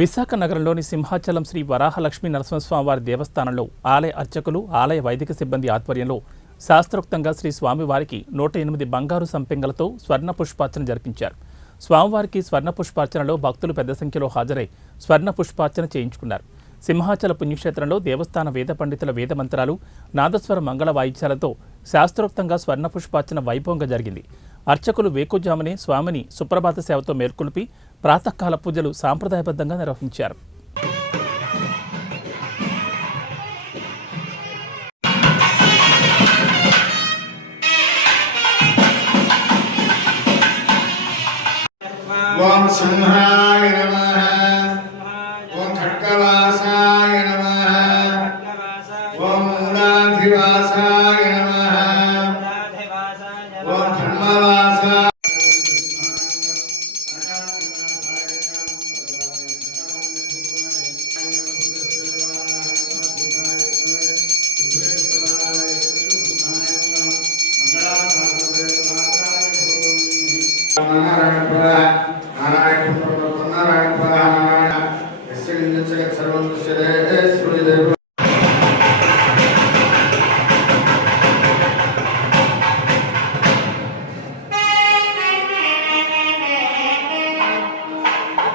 విశాఖ నగరంలోని సింహాచలం శ్రీ వరాహలక్ష్మీ నరసింహస్వామివారి దేవస్థానంలో ఆలయ అర్చకులు, ఆలయ వైదిక సిబ్బంది ఆధ్వర్యంలో శాస్త్రోక్తంగా శ్రీ స్వామివారికి 108 బంగారు సంపెంగలతో స్వర్ణ పుష్పార్చన జరిపించారు. స్వామివారికి స్వర్ణ పుష్పార్చనలో భక్తులు పెద్ద సంఖ్యలో హాజరై స్వర్ణ పుష్పార్చన చేయించుకున్నారు. సింహాచల పుణ్యక్షేత్రంలో దేవస్థాన వేద పండితుల వేద మంత్రాలు, నాదస్వర మంగళ వాయిద్యాలతో శాస్త్రోక్తంగా స్వర్ణ పుష్పార్చన వైభవంగా జరిగింది. అర్చకులు వేకుజామునే స్వామిని సుప్రభాత సేవతో మేల్కొల్పి ప్రాతకాల పూజలు సాంప్రదాయబద్ధంగా నిర్వహించారు. ఓం సింహాయ నమః, ఓం ఖడ్గవాసాయ నమః, ఓం మూలాధివాసాయ నమః, ఓం బ్రహ్మవాసాయ నమః.